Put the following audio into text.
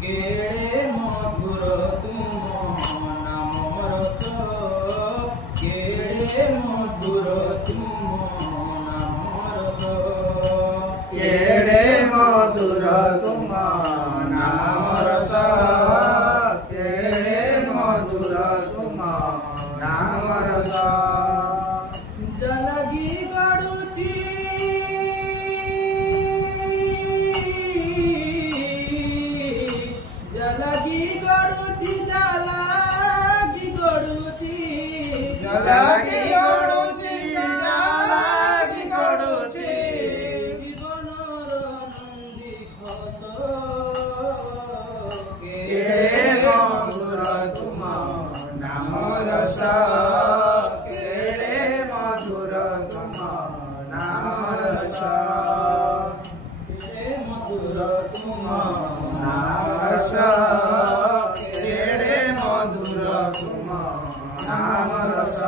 केड़े मधुर तुम नाम रस केड़े मधुर तुम नाम रस केड़े मधुर तुम नाम रस केड़े मधुर तुम नाम रस जलगी गड़ुची जलगी गड़ुची जलगी गड़ुची जलगी गड़ुची जलगी गड़ुची जीवनर नंदी घोष केड़े मधुर तुम नाम रस केड़े मधुर तुम नाम रस केड़े मधुर तुम नाम रस केड़े मधुर तुम नाम रस।